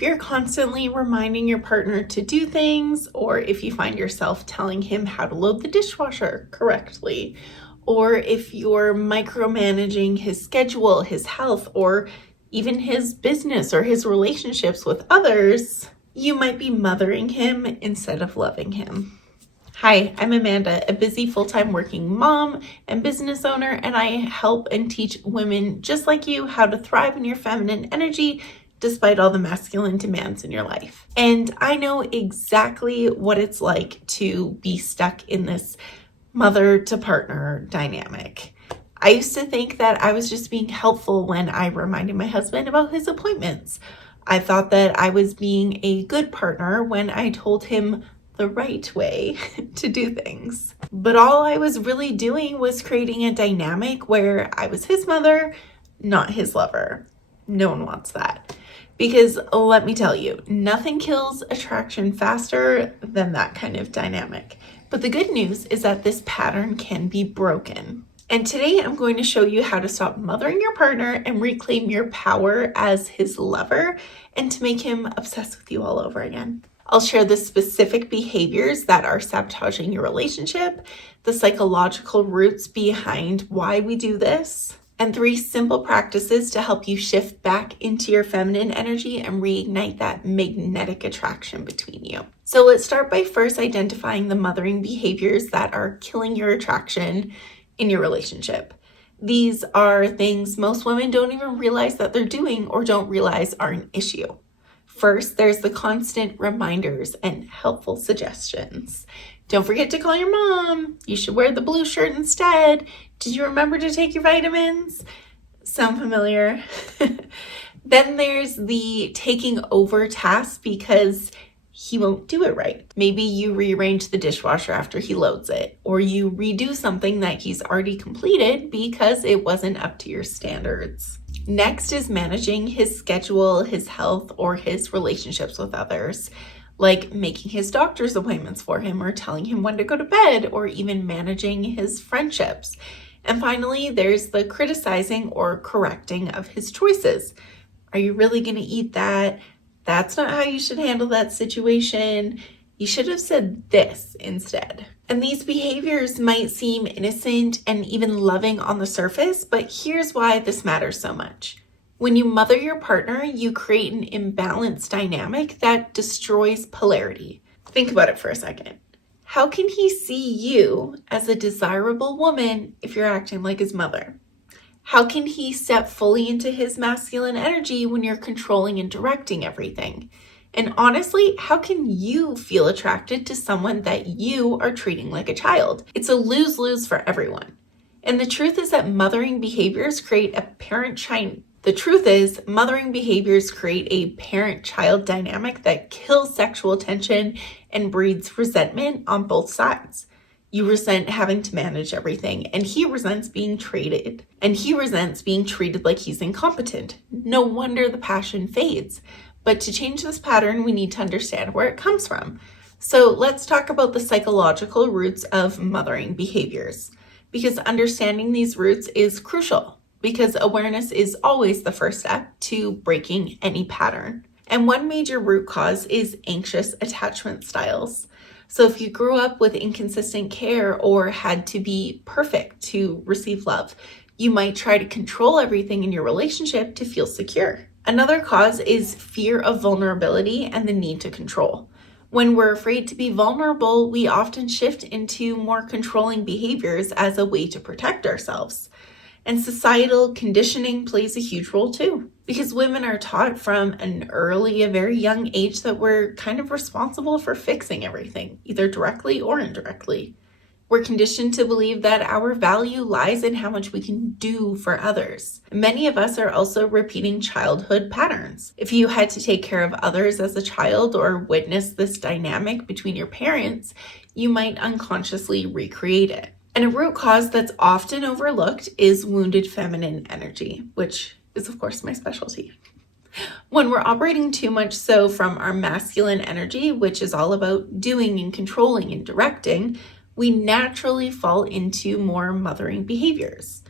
if you're constantly reminding your partner to do things, or if you find yourself telling him how to load the dishwasher correctly, or if you're micromanaging his schedule, his health, or even his business or his relationships with others, you might be mothering him instead of loving him. Hi, I'm Amanda, a busy full-time working mom and business owner, and I help and teach women just like you how to thrive in your feminine energy despite all the masculine demands in your life. And I know exactly what it's like to be stuck in this mother to partner dynamic. I used to think that I was just being helpful when I reminded my husband about his appointments. I thought that I was being a good partner when I told him the right way to do things. But all I was really doing was creating a dynamic where I was his mother, not his lover. No one wants that. Because let me tell you, nothing kills attraction faster than that kind of dynamic. But the good news is that this pattern can be broken. And today I'm going to show you how to stop mothering your partner and reclaim your power as his lover and to make him obsessed with you all over again. I'll share the specific behaviors that are sabotaging your relationship, the psychological roots behind why we do this, and 3 simple practices to help you shift back into your feminine energy and reignite that magnetic attraction between you. So let's start by first identifying the mothering behaviors that are killing your attraction in your relationship. These are things most women don't even realize that they're doing or don't realize are an issue. First, there's the constant reminders and helpful suggestions. Don't forget to call your mom. You should wear the blue shirt instead. Did you remember to take your vitamins? Sound familiar? Then there's the taking over tasks because he won't do it right. Maybe you rearrange the dishwasher after he loads it, or you redo something that he's already completed because it wasn't up to your standards. Next is managing his schedule, his health, or his relationships with others, like making his doctor's appointments for him or telling him when to go to bed, or even managing his friendships. And finally, there's the criticizing or correcting of his choices. Are you really going to eat that? That's not how you should handle that situation. You should have said this instead. And these behaviors might seem innocent and even loving on the surface, but here's why this matters so much. When you mother your partner, you create an imbalanced dynamic that destroys polarity. Think about it for a second. How can he see you as a desirable woman if you're acting like his mother? How can he step fully into his masculine energy when you're controlling and directing everything? And honestly, how can you feel attracted to someone that you are treating like a child? It's a lose-lose for everyone. And the truth is that mothering behaviors create a parent-child dynamic that kills sexual tension and breeds resentment on both sides. You resent having to manage everything, and he resents being treated like he's incompetent. No wonder the passion fades. But to change this pattern, we need to understand where it comes from. So let's talk about the psychological roots of mothering behaviors, because understanding these roots is crucial, because awareness is always the first step to breaking any pattern. And one major root cause is anxious attachment styles. So if you grew up with inconsistent care or had to be perfect to receive love, you might try to control everything in your relationship to feel secure. Another cause is fear of vulnerability and the need to control. When we're afraid to be vulnerable, we often shift into more controlling behaviors as a way to protect ourselves. And societal conditioning plays a huge role too, because women are taught from a very young age that we're kind of responsible for fixing everything, either directly or indirectly. We're conditioned to believe that our value lies in how much we can do for others. Many of us are also repeating childhood patterns. If you had to take care of others as a child or witness this dynamic between your parents, you might unconsciously recreate it. And a root cause that's often overlooked is wounded feminine energy, which is of course my specialty. When we're operating too much so from our masculine energy, which is all about doing and controlling and directing, we naturally fall into more mothering behaviors.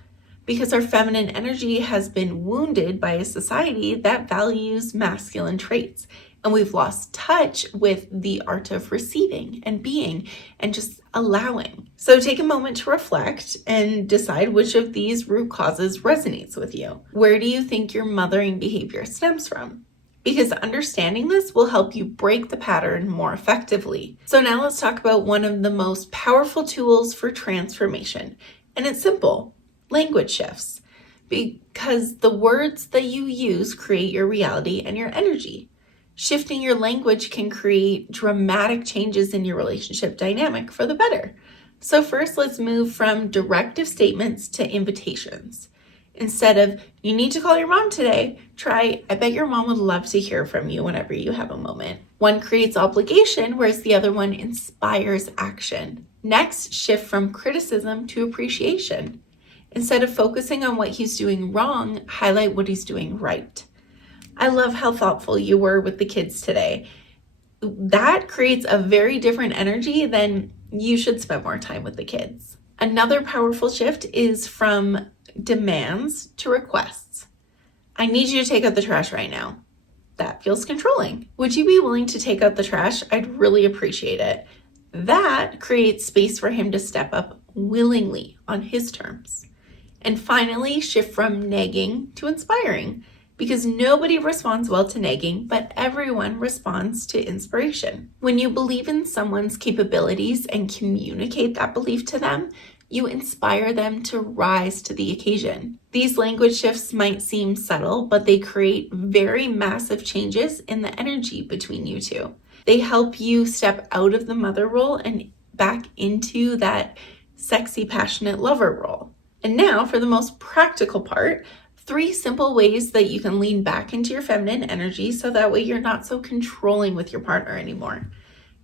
because our feminine energy has been wounded by a society that values masculine traits. And we've lost touch with the art of receiving and being and just allowing. So take a moment to reflect and decide which of these root causes resonates with you. Where do you think your mothering behavior stems from? Because understanding this will help you break the pattern more effectively. So now let's talk about one of the most powerful tools for transformation. And it's simple: language shifts. Because the words that you use create your reality and your energy. Shifting your language can create dramatic changes in your relationship dynamic for the better. So first, let's move from directive statements to invitations. Instead of, "You need to call your mom today," try, "I bet your mom would love to hear from you whenever you have a moment." One creates obligation, whereas the other one inspires action. Next, shift from criticism to appreciation. Instead of focusing on what he's doing wrong, highlight what he's doing right. "I love how thoughtful you were with the kids today." That creates a very different energy than, "You should spend more time with the kids." Another powerful shift is from demands to requests. "I need you to take out the trash right now." That feels controlling. "Would you be willing to take out the trash? I'd really appreciate it." That creates space for him to step up willingly on his terms. And finally, shift from nagging to inspiring. Because nobody responds well to nagging, but everyone responds to inspiration. When you believe in someone's capabilities and communicate that belief to them, you inspire them to rise to the occasion. These language shifts might seem subtle, but they create very massive changes in the energy between you two. They help you step out of the mother role and back into that sexy, passionate lover role. And now for the most practical part, 3 simple ways that you can lean back into your feminine energy so that way you're not so controlling with your partner anymore.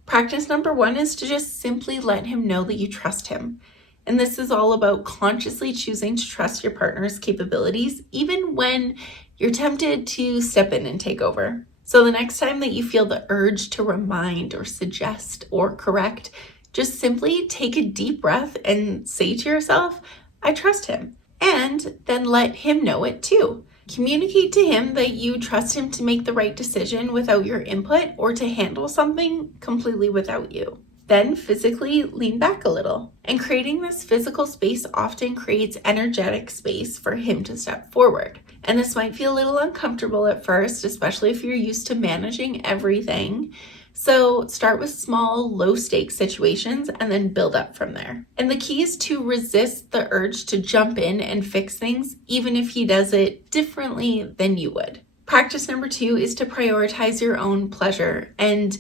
Practice number 1 is to just simply let him know that you trust him. And this is all about consciously choosing to trust your partner's capabilities, even when you're tempted to step in and take over. So the next time that you feel the urge to remind or suggest or correct, just simply take a deep breath and say to yourself, "I trust him." And then let him know it too. Communicate to him that you trust him to make the right decision without your input or to handle something completely without you. Then physically lean back a little. And creating this physical space often creates energetic space for him to step forward. And this might feel a little uncomfortable at first, especially if you're used to managing everything. So start with small, low-stakes situations and then build up from there. And the key is to resist the urge to jump in and fix things, even if he does it differently than you would. Practice number 2 is to prioritize your own pleasure. And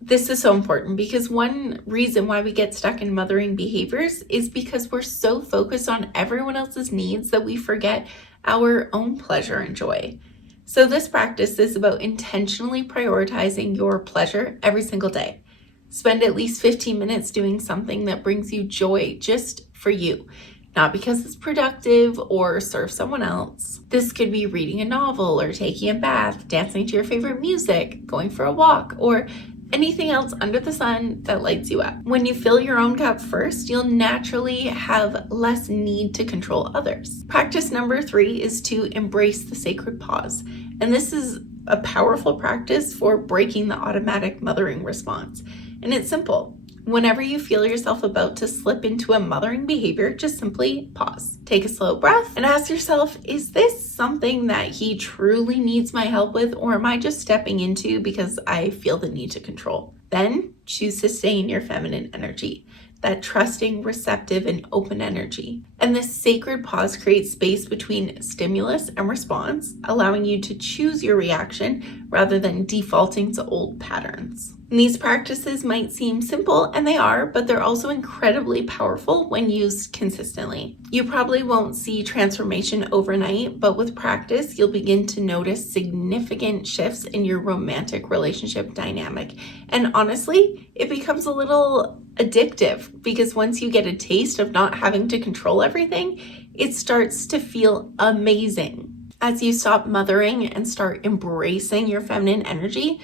this is so important because one reason why we get stuck in mothering behaviors is because we're so focused on everyone else's needs that we forget our own pleasure and joy. So this practice is about intentionally prioritizing your pleasure every single day. Spend at least 15 minutes doing something that brings you joy just for you, not because it's productive or serves someone else. This could be reading a novel or taking a bath, dancing to your favorite music, going for a walk, or anything else under the sun that lights you up. When you fill your own cup first, you'll naturally have less need to control others. Practice number 3 is to embrace the sacred pause. And this is a powerful practice for breaking the automatic mothering response. And it's simple. Whenever you feel yourself about to slip into a mothering behavior, just simply pause. Take a slow breath and ask yourself, is this something that he truly needs my help with, or am I just stepping into because I feel the need to control? Then choose to stay in your feminine energy, that trusting, receptive, and open energy. And this sacred pause creates space between stimulus and response, allowing you to choose your reaction rather than defaulting to old patterns. And these practices might seem simple, and they are, but they're also incredibly powerful when used consistently. You probably won't see transformation overnight, but with practice, you'll begin to notice significant shifts in your romantic relationship dynamic. And honestly, it becomes a little addictive because once you get a taste of not having to control everything, it starts to feel amazing. As you stop mothering and start embracing your feminine energy,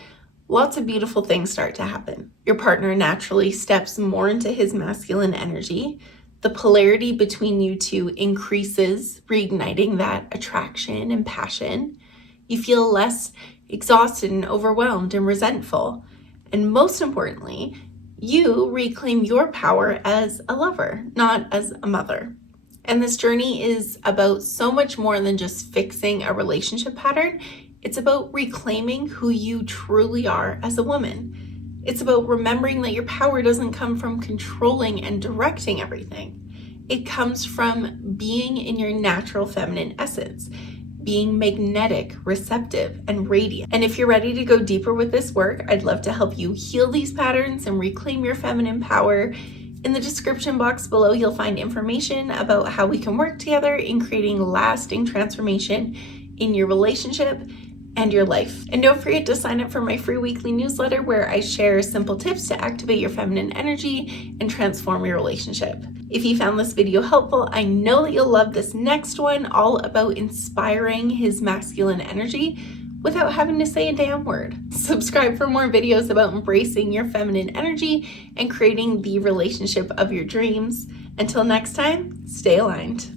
lots of beautiful things start to happen. Your partner naturally steps more into his masculine energy. The polarity between you two increases, reigniting that attraction and passion. You feel less exhausted and overwhelmed and resentful. And most importantly, you reclaim your power as a lover, not as a mother. And this journey is about so much more than just fixing a relationship pattern. It's about reclaiming who you truly are as a woman. It's about remembering that your power doesn't come from controlling and directing everything. It comes from being in your natural feminine essence, being magnetic, receptive, and radiant. And if you're ready to go deeper with this work, I'd love to help you heal these patterns and reclaim your feminine power. In the description box below, you'll find information about how we can work together in creating lasting transformation in your relationship and your life. And don't forget to sign up for my free weekly newsletter where I share simple tips to activate your feminine energy and transform your relationship. If you found this video helpful, I know that you'll love this next one, all about inspiring his masculine energy without having to say a damn word. Subscribe for more videos about embracing your feminine energy and creating the relationship of your dreams. Until next time, stay aligned.